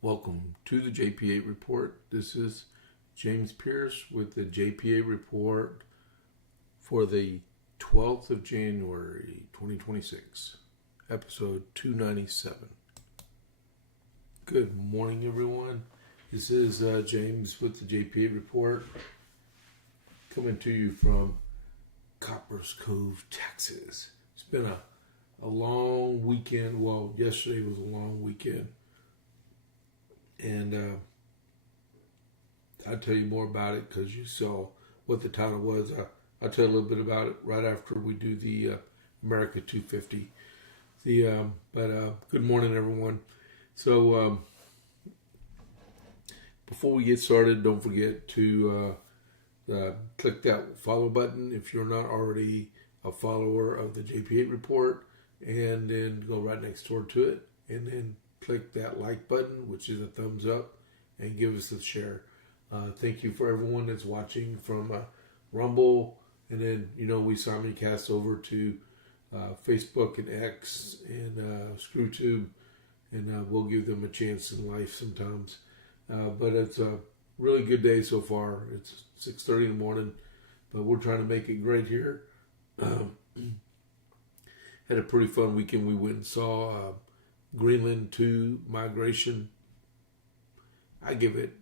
Welcome to the JP8 report. This is James Pierce with the JP8 report for the 12th of January 2026, episode 297. Good morning, everyone. This is James with the JP8 report, coming to you from Copperas Cove, Texas. It's been a long weekend. Well, yesterday was a long weekend. And I'll tell you more about it because you saw what the title was. I'll tell you a little bit about it right after we do the America 250. Good morning, everyone. So before we get started, don't forget to click that follow button if you're not already a follower of the JP8 report, and then go right next door to it, and then click that like button, which is a thumbs up, and give us a share. Thank you for everyone that's watching from Rumble, and then we simulcast over to Facebook and X and ScrewTube, and we'll give them a chance in life sometimes. But it's a really good day so far. It's 6:30 in the morning, but we're trying to make it great here. Had a pretty fun weekend. We went and saw Greenland 2 migration. I give it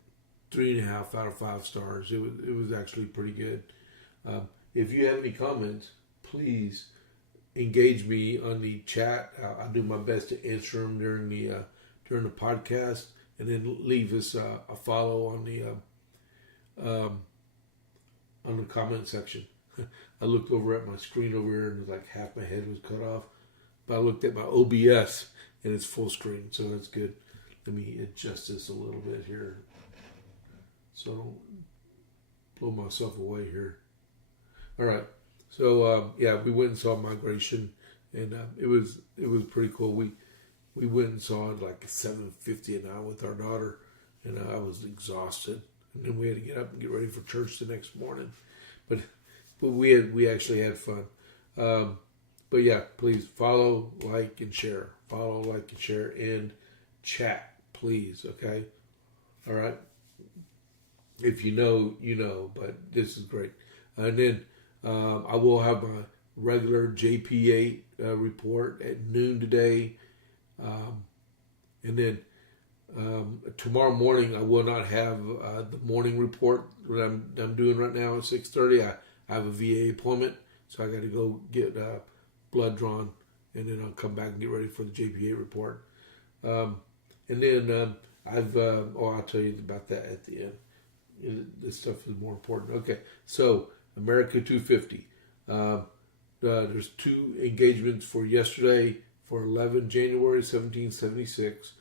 3.5 out of 5 stars. It was actually pretty good. If you have any comments, please engage me on the chat. I'll do my best to answer them during the podcast, and then leave us a follow on the comment section. I looked over at my screen over here, and it was like half my head was cut off. But I looked at my OBS, and it's full screen, so that's good. Let me adjust this a little bit here, so I don't blow myself away here. All right, so we went and saw migration, and it was pretty cool. We went and saw it like 7:50 an hour with our daughter, and I was exhausted, and then we had to get up and get ready for church the next morning. But we actually had fun. But yeah, please follow, like, and share. Follow, like, and share, and chat, please, okay? All right? If you know, you know, but this is great. And then I will have my regular JP8 report at noon today. And then tomorrow morning, I will not have the morning report that I'm doing right now at 6:30. I have a VA appointment, so I got to go get blood drawn, and then I'll come back and get ready for the JP8 report. And then I'll tell you about that at the end. This stuff is more important. Okay, so America 250. There's 2 engagements for yesterday for 11 January 1776.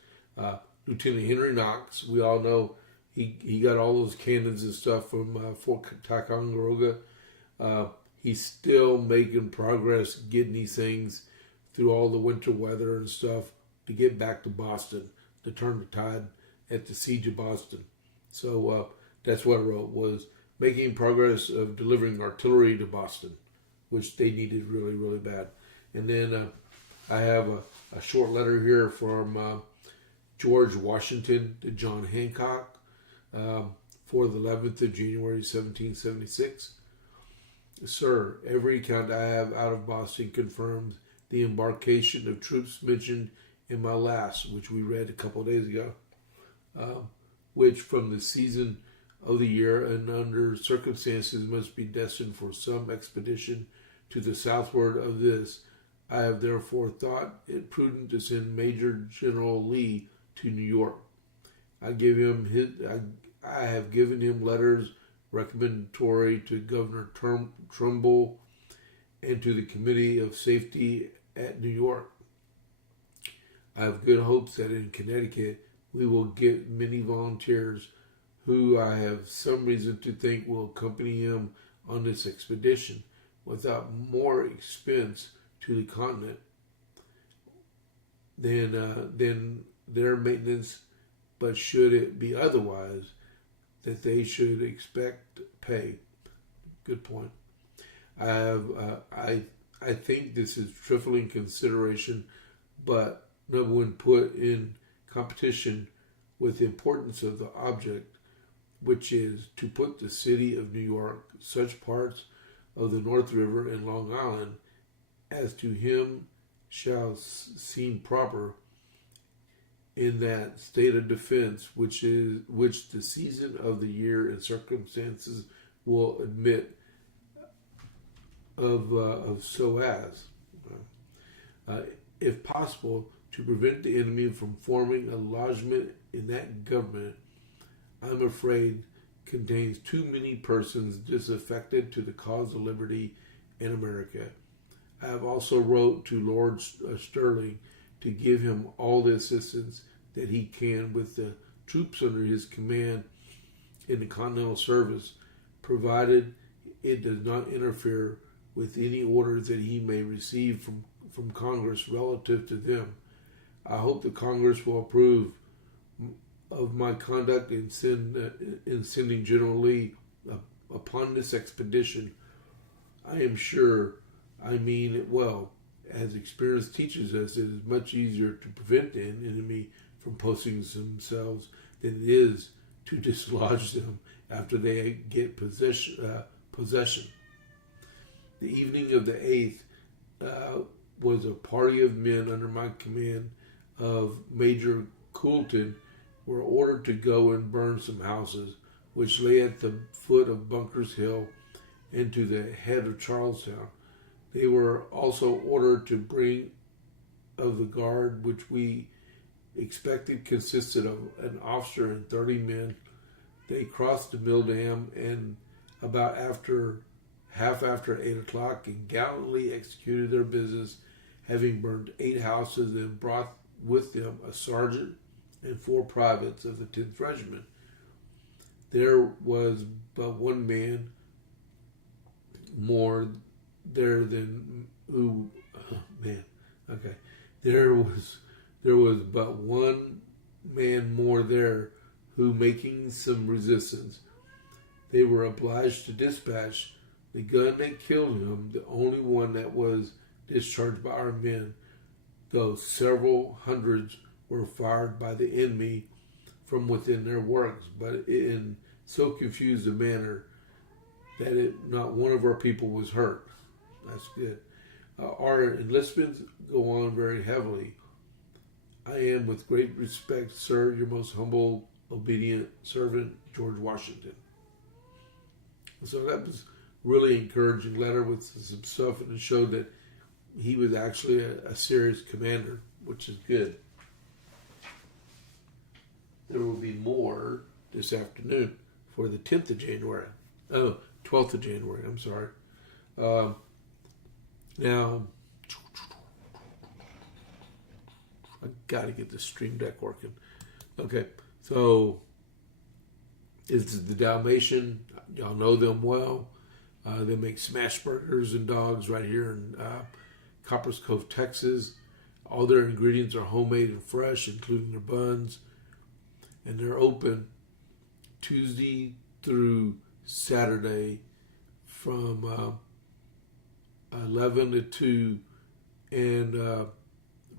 Lieutenant Henry Knox, we all know he got all those cannons and stuff from Fort Ticonderoga. He's still making progress getting these things through all the winter weather and stuff to get back to Boston, to turn the tide at the siege of Boston. So that's what I wrote, was making progress of delivering artillery to Boston, which they needed really, really bad. And then I have a short letter here from George Washington to John Hancock for the 11th of January 1776. Sir, every account I have out of Boston confirms the embarkation of troops mentioned in my last, which we read a couple of days ago, which from the season of the year and under circumstances must be destined for some expedition to the southward of this. I have therefore thought it prudent to send Major General Lee to New York. I have given him letters recommendatory to Governor Trumbull and to the Committee of Safety at New York. I have good hopes that in Connecticut we will get many volunteers who I have some reason to think will accompany him on this expedition without more expense to the continent than their maintenance, but should it be otherwise, that they should expect pay. Good point. I think this is trifling consideration, but when put in competition with the importance of the object, which is to put the city of New York, such parts of the North River and Long Island, as to him shall seem proper in that state of defense which the season of the year and circumstances will admit of so as, if possible, to prevent the enemy from forming a lodgment in that government, I'm afraid contains too many persons disaffected to the cause of liberty in America. I have also wrote to Lord Stirling to give him all the assistance that he can with the troops under his command in the Continental Service, provided it does not interfere with any orders that he may receive from Congress relative to them. I hope the Congress will approve of my conduct in sending General Lee upon this expedition. I am sure I mean it well. As experience teaches us, it is much easier to prevent the enemy from posting themselves than it is to dislodge them after they get possession. The evening of the 8th was a party of men under my command of Major Coulton were ordered to go and burn some houses which lay at the foot of Bunker's Hill and to the head of Charlestown. They were also ordered to bring of the guard, which we expected consisted of an officer and 30 men. They crossed the mill dam and about half after 8 o'clock and gallantly executed their business, having burned 8 houses and brought with them a sergeant and 4 privates of the 10th Regiment. There was but one man more there than who. Oh, man, okay. There was but one man more there who, making some resistance, they were obliged to dispatch. The gun that killed him, the only one that was discharged by our men, though several hundreds were fired by the enemy from within their works, but in so confused a manner that not one of our people was hurt. That's good. Our enlistments go on very heavily. I am, with great respect, sir, your most humble, obedient servant, George Washington. So that was really encouraging letter with some stuff, and it showed that he was actually a serious commander, which is good. There will be more this afternoon for the 10th of January. Oh, 12th of January, I'm sorry. Now, I got to get the Stream Deck working. Okay, so this is the Dalmatian. Y'all know them well. They make smash burgers and dogs right here in Copperas Cove, Texas. All their ingredients are homemade and fresh, including their buns. And they're open Tuesday through Saturday from 11 to 2 and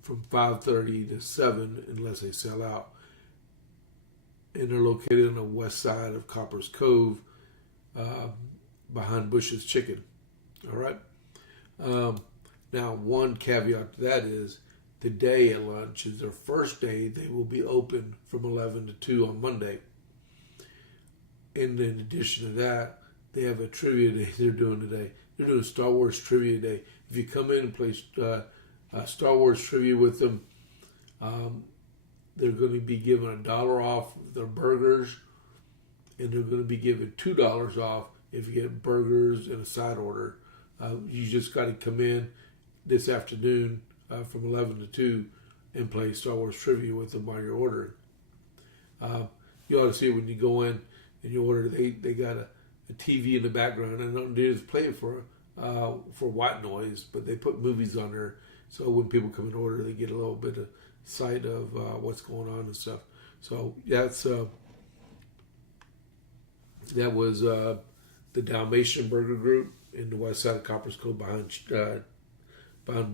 from 5:30 to 7 unless they sell out. And they're located on the west side of Copperas Cove behind Bush's Chicken. All right? Now, one caveat to that is today at lunch is their first day. They will be open from 11 to 2 on Monday. And in addition to that, they have a trivia day they're doing today. They're doing Star Wars Trivia Day. If you come in and play Star Wars Trivia with them, they're going to be giving $1 off their burgers, and they're going to be giving $2 off if you get burgers and a side order. You just got to come in this afternoon from 11 to 2 and play Star Wars Trivia with them while you're ordering. You ought to see it when you go in and you order. They got a TV in the background, and don't do is play it for white noise, but they put movies on there, so when people come and order, they get a little bit of sight of what's going on and stuff. So that's that was the Dalmatian Burger Group in the west side of Copperas Cove behind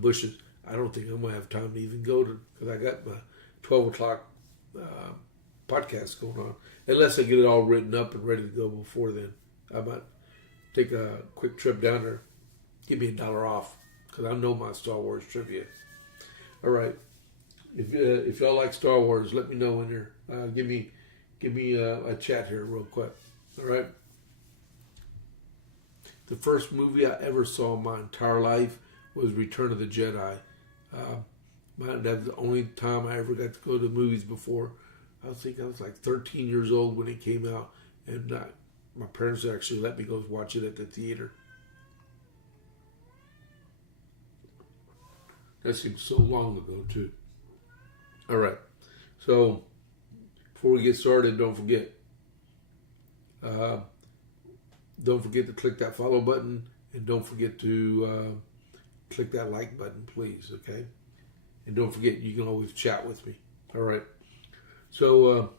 Bush's. I don't think I'm gonna have time to even go to, because I got my 12 o'clock podcast going on. Unless I get it all written up and ready to go before then. I might take a quick trip down there. Give me $1 off. Because I know my Star Wars trivia. All right. If y'all like Star Wars, let me know in here. Give me a chat here real quick. All right. The first movie I ever saw in my entire life was Return of the Jedi. That was the only time I ever got to go to the movies before. I was like 13 years old when it came out, and my parents actually let me go watch it at the theater. That seems so long ago, too. All right. So, before we get started, don't forget to click that follow button, and don't forget to click that like button, please, okay? And don't forget, you can always chat with me. All right. So,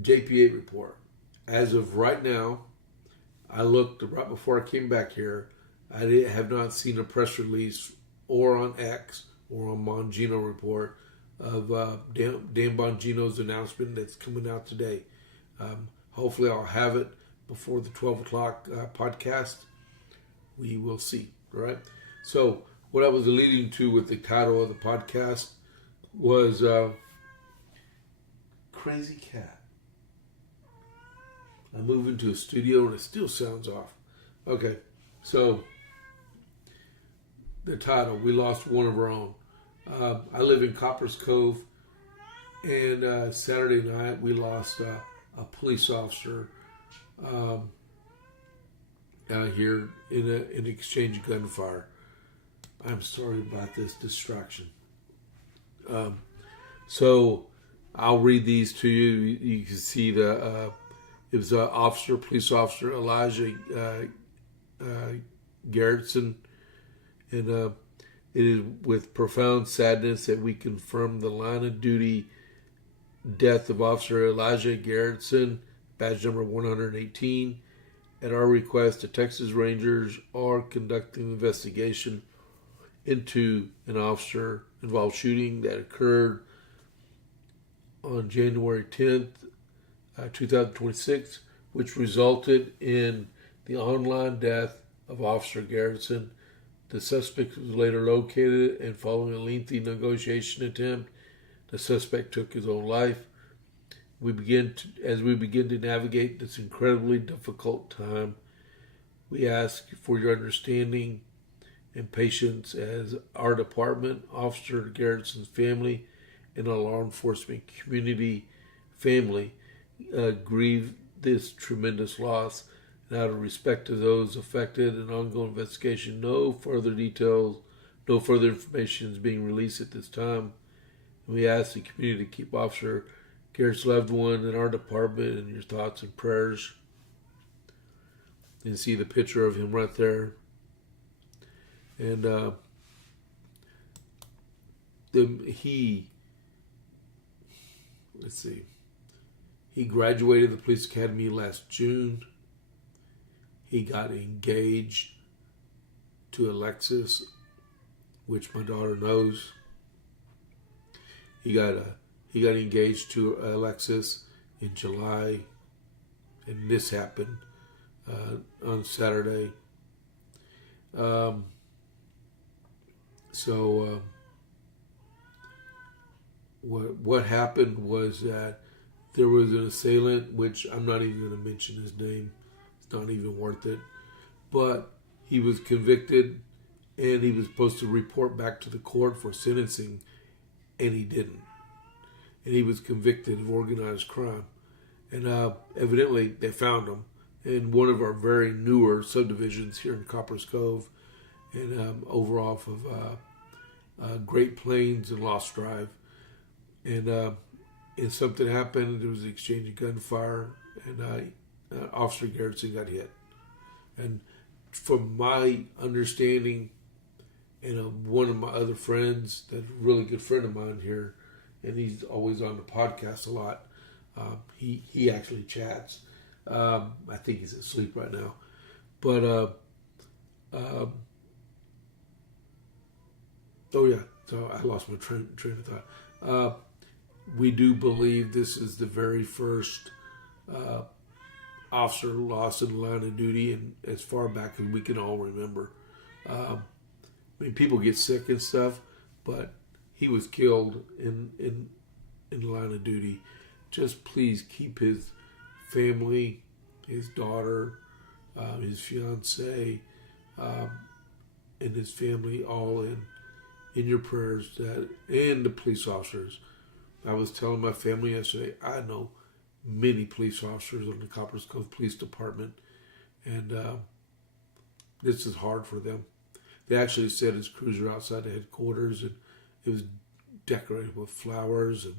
JP8 report. As of right now, I looked right before I came back here. I have not seen a press release or on X or on Bongino report of Dan Bongino's announcement that's coming out today. Hopefully I'll have it before the 12 o'clock podcast. We will see. All right. So what I was alluding to with the title of the podcast was Crazy Cat. I moved into a studio and it still sounds off. Okay. So the title, we lost one of our own. I live in Copperas Cove, and Saturday night we lost a police officer here in an exchange of gunfire. I'm sorry about this distraction. So I'll read these to you. You can see it was police officer Elijah Garrettson. And it is with profound sadness that we confirm the line of duty death of Officer Elijah Garrettson, badge number 118. At our request, the Texas Rangers are conducting an investigation into an officer-involved shooting that occurred on January 10th, 2026, which resulted in the online death of Officer Garrettson. The suspect was later located, and following a lengthy negotiation attempt, the suspect took his own life. As we begin to navigate this incredibly difficult time, we ask for your understanding and patience as our department, Officer Garrettson's family, and our law enforcement community family grieve this tremendous loss. And out of respect to those affected and ongoing investigation, no further details, no further information is being released at this time. And we ask the community to keep Officer Garrett's loved one in our department in your thoughts and prayers. You can see the picture of him right there. And he graduated the police academy last June. He got engaged to Alexis, which my daughter knows. He got engaged to Alexis in July, and this happened on Saturday. What happened was that there was an assailant, which I'm not even going to mention his name. It's not even worth it. But he was convicted, and he was supposed to report back to the court for sentencing, and he didn't. And he was convicted of organized crime. And evidently they found him in one of our very newer subdivisions here in Copperas Cove, and over off of Great Plains and Lost Drive. And something happened. There was an exchange of gunfire, and Officer Garrettson got hit. And from my understanding, and one of my other friends, that's a really good friend of mine here, and he's always on the podcast a lot. He actually chats. I think he's asleep right now. But, oh yeah, so I lost my train of thought. we do believe this is the very first officer lost in the line of duty, and as far back as we can all remember. I mean, people get sick and stuff, but he was killed in the line of duty. Just please keep his family, his daughter, his fiance, and his family all in your prayers, and the police officers. I was telling my family yesterday, I know many police officers on the Copperas Cove Police Department, and this is hard for them. They actually set his cruiser outside the headquarters, and it was decorated with flowers and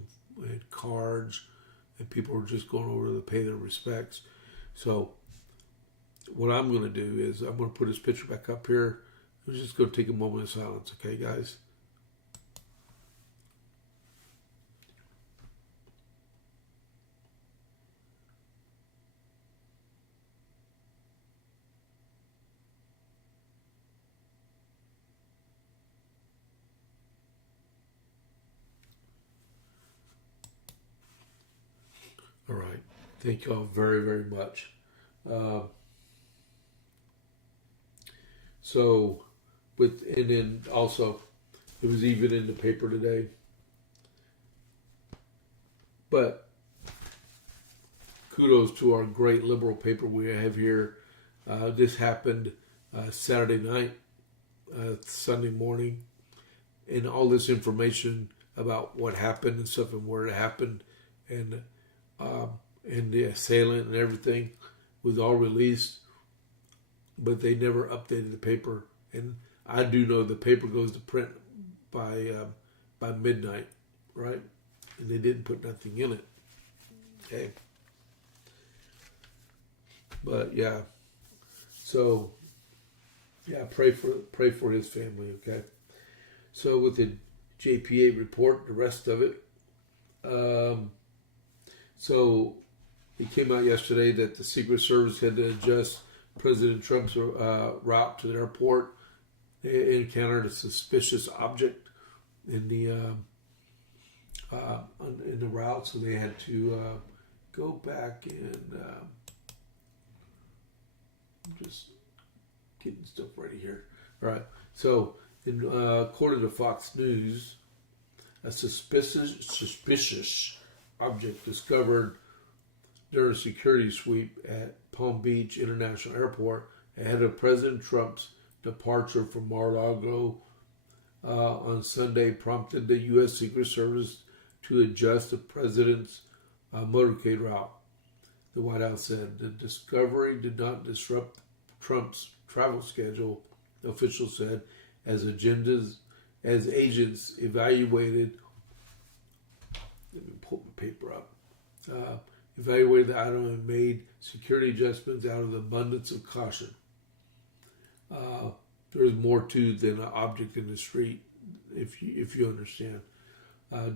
cards, and people were just going over to pay their respects. So what I'm going to do is I'm going to put his picture back up here. We're just going to take a moment of silence, okay, guys? All right. Thank you all very, very much. And then also, it was even in the paper today. But kudos to our great liberal paper we have here. This happened Saturday night, Sunday morning, and all this information about what happened and stuff and where it happened and the assailant and everything was all released, but they never updated the paper. And I do know the paper goes to print by midnight, right? And they didn't put nothing in it. Okay. But yeah, so yeah, pray for his family. Okay. So with the JP8 report, the rest of it. So it came out yesterday that the Secret Service had to adjust President Trump's route to the airport. They encountered a suspicious object in the route, so they had to go back and just getting stuff ready here. All right. So, according to Fox News, a suspicious object discovered during a security sweep at Palm Beach International Airport ahead of President Trump's departure from Mar-a-Lago on Sunday prompted the U.S. Secret Service to adjust the president's motorcade route. The White House said the discovery did not disrupt Trump's travel schedule, officials said, as agents evaluated. Let me pull my paper up. Evaluated the item and made security adjustments out of the abundance of caution. There's more to than an object in the street, if you understand.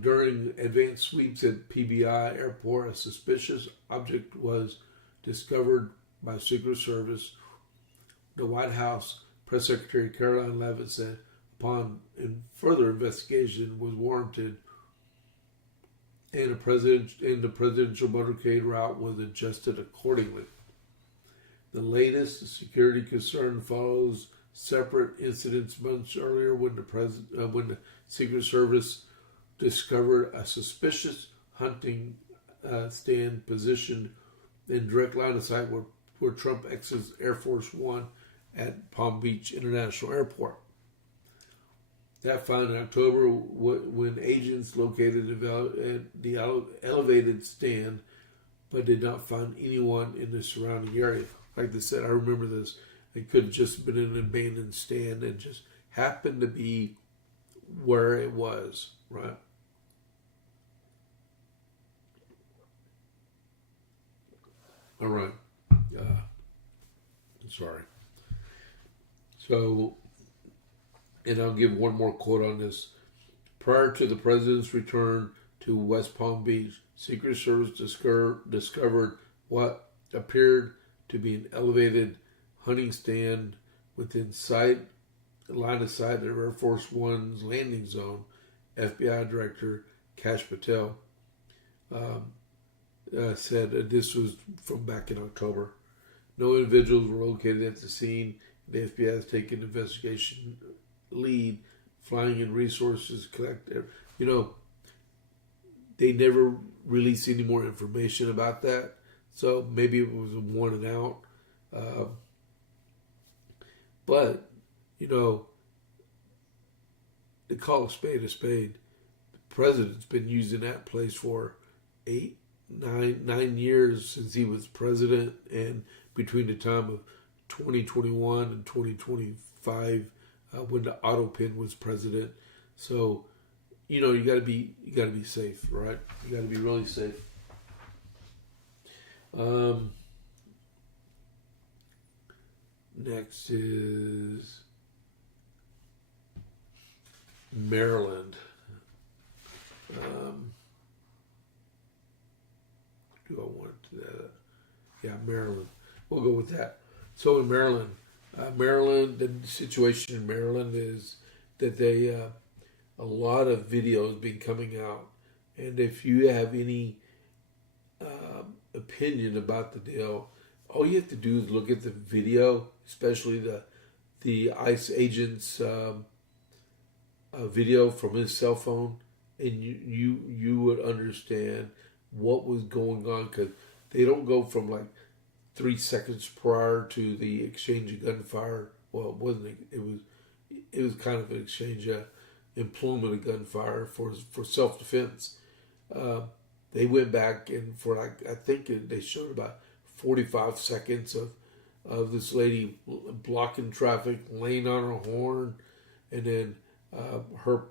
During advanced sweeps at PBI Airport, a suspicious object was discovered by Secret Service. The White House Press Secretary Caroline Leavitt said, upon further investigation was warranted, and the presidential motorcade route was adjusted accordingly. The latest security concern follows separate incidents months earlier when the Secret Service discovered a suspicious hunting stand positioned in direct line of sight where Trump exits Air Force One at Palm Beach International Airport. That found in October when agents located the elevated stand but did not find anyone in the surrounding area. Like they said, I remember this. It could have just been an abandoned stand and just happened to be where it was, right? All right. Sorry. So, and I'll give one more quote on this. Prior to the president's return to West Palm Beach, Secret Service discovered what appeared to be an elevated hunting stand within line of sight of Air Force One's landing zone. FBI Director Kash Patel said that this was from back in October. No individuals were located at the scene. The FBI has taken investigation lead, flying in resources, collect. They never released any more information about that. So maybe it was a one and out. But, they call a spade a spade. The president's been using that place for 9 years since he was president, and between the time of 2021 and 2025, when the Autopin was president. So, you gotta be safe, right? You gotta be really safe. Next is Maryland. Do I want to? Yeah, Maryland. We'll go with that. So in Maryland, the situation in Maryland is that they a lot of videos been coming out, and if you have any opinion about the deal, all you have to do is look at the video, especially the ICE agent's video from his cell phone, and you would understand what was going on, because they don't go from like 3 seconds prior to the exchange of gunfire. Well, it wasn't. It was kind of an exchange of employment of gunfire for self-defense. They went back, and for I think they showed about 45 seconds of this lady blocking traffic, laying on her horn, and then her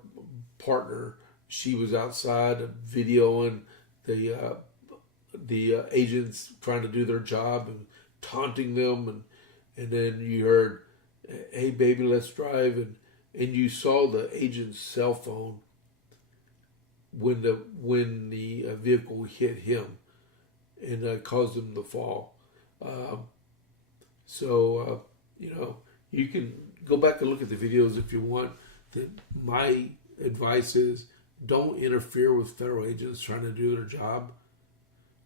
partner, she was outside videoing the agents trying to do their job and taunting them, and then you heard, "Hey baby, let's drive," and you saw the agent's cell phone when the vehicle hit him and caused him to fall. You can go back and look at the videos if you want. My advice is, don't interfere with federal agents trying to do their job.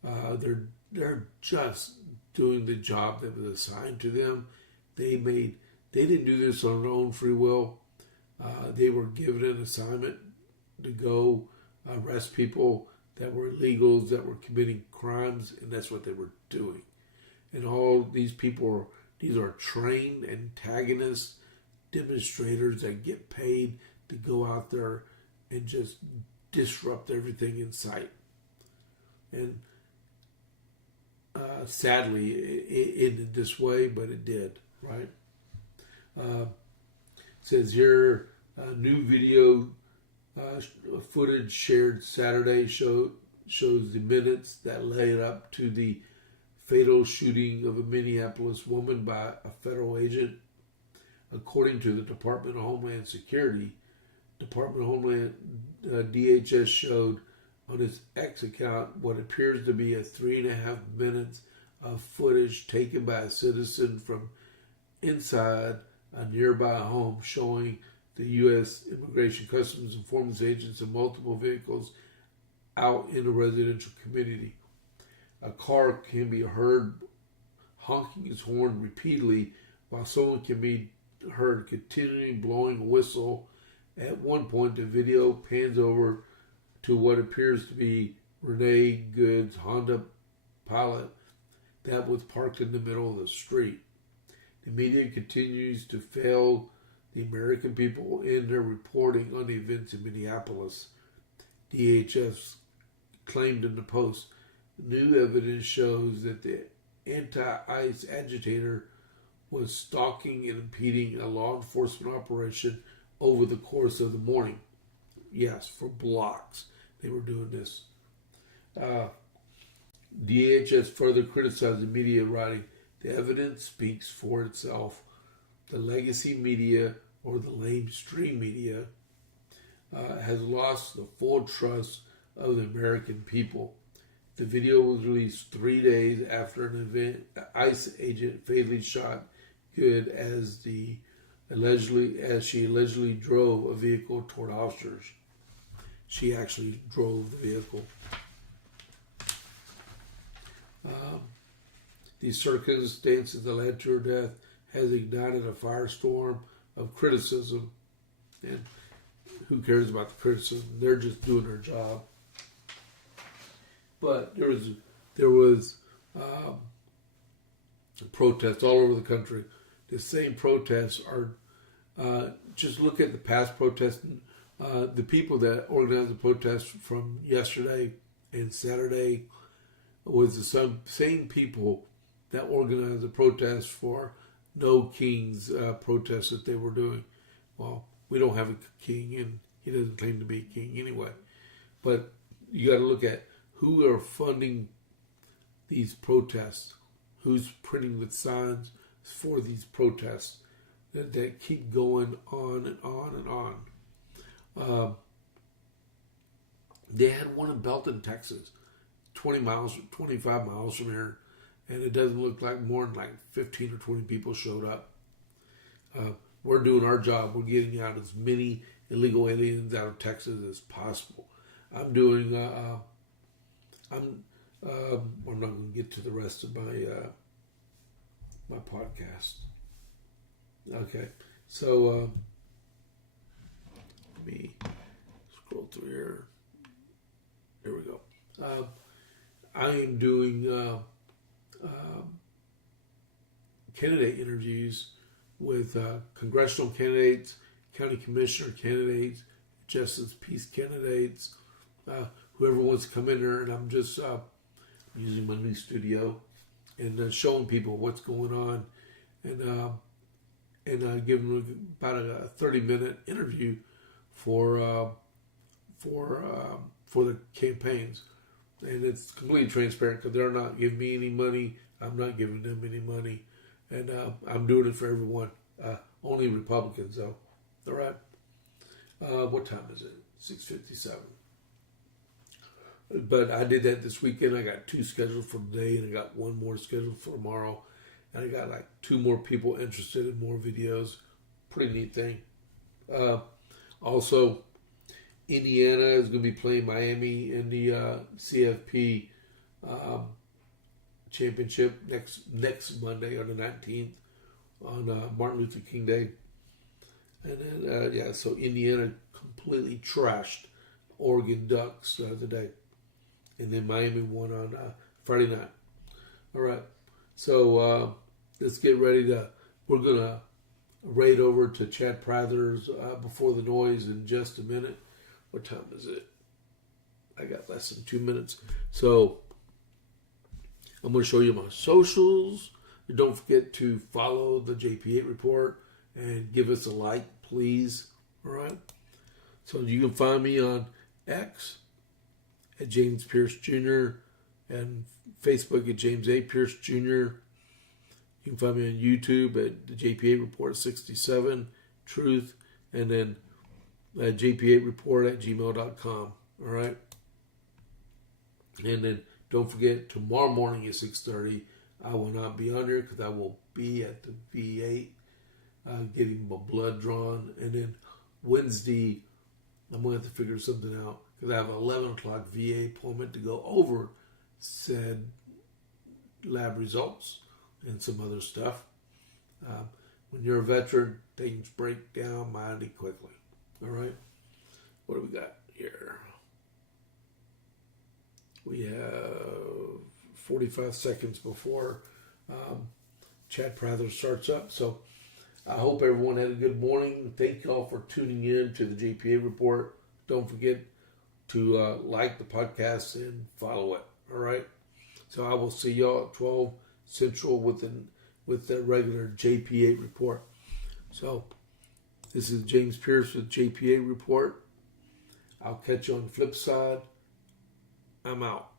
They're just doing the job that was assigned to them. They didn't do this on their own free will. They were given an assignment to go arrest people that were illegals, that were committing crimes, and that's what they were doing. And all these people, these are trained antagonists, demonstrators that get paid to go out there and just disrupt everything in sight. And sadly, it ended this way, but it did, right? It says here, new video footage shared Saturday shows the minutes that led up to the fatal shooting of a Minneapolis woman by a federal agent. According to the Department of Homeland Security, DHS showed on its X account what appears to be a 3.5 minutes of footage taken by a citizen from inside a nearby home, showing the U.S. Immigration Customs Enforcement agents and multiple vehicles out in a residential community. A car can be heard honking its horn repeatedly, while someone can be heard continually blowing a whistle. At one point, the video pans over to what appears to be Renee Good's Honda Pilot that was parked in the middle of the street. The media continues to fail the American people in their reporting on the events in Minneapolis. DHS claimed in the Post, new evidence shows that the anti-ICE agitator was stalking and impeding a law enforcement operation over the course of the morning. Yes, for blocks they were doing this. DHS further criticized the media, writing, "The evidence speaks for itself. The legacy media, or the lamestream media, has lost the full trust of the American people." The video was released 3 days after an event. An ICE agent fatally shot Good as she allegedly drove a vehicle toward officers. She actually drove the vehicle. The circumstances that led to her death has ignited a firestorm of criticism. And who cares about the criticism? They're just doing their job. But there was protests all over the country. The same protests are, just look at the past protests. The people that organized the protest from yesterday and Saturday was the same people that organized the protest for No King's protest that they were doing. Well, we don't have a king, and he doesn't claim to be a king anyway. But you got to look at who are funding these protests, who's printing the signs for these protests that keep going on and on and on. They had one in Belton, Texas, 25 miles from here, and it doesn't look like more than like 15 or 20 people showed up. We're doing our job. We're getting out as many illegal aliens out of Texas as possible. I'm doing. I'm not going to get to the rest of my my podcast. Okay, so let me scroll through here. Here we go. I am doing candidate interviews with congressional candidates, county commissioner candidates, justice peace candidates, whoever wants to come in there, and I'm just using my new studio and showing people what's going on, and giving them about a 30-minute interview for the campaigns, and it's completely transparent because they're not giving me any money. I'm not giving them any money, and I'm doing it for everyone. Only Republicans, though. All right. What time is it? 6:57. But I did that this weekend. I got 2 scheduled for today, and I got 1 more scheduled for tomorrow. And I got like 2 more people interested in more videos. Pretty neat thing. Also, Indiana is going to be playing Miami in the CFP championship next Monday on the 19th on Martin Luther King Day. And then, so Indiana completely trashed Oregon Ducks the other day. And then Miami won on Friday night. All right. So let's get ready we're going to raid over to Chad Prather's Before the Noise in just a minute. What time is it? I got less than 2 minutes. So I'm going to show you my socials. And don't forget to follow the JP8 report and give us a like, please. All right. So you can find me on X at James Pierce Jr. and Facebook at James A. Pierce Jr. You can find me on YouTube at the JP8 Report 67 Truth, and then JP8Report at gmail.com. All right. And then don't forget, tomorrow morning at 6:30, I will not be on here because I will be at the V8 getting my blood drawn. And then Wednesday, I'm going to have to figure something out because I have an 11 o'clock VA appointment to go over said lab results and some other stuff. When you're a veteran, things break down mighty quickly. All right. What do we got here? We have 45 seconds before Chad Prather starts up. So I hope everyone had a good morning. Thank you all for tuning in to the JPA report. Don't forget to like the podcast and follow it. All right. So I will see y'all at 12 Central with the regular JP8 report. So this is James Pierce with JP8 report. I'll catch you on the flip side. I'm out.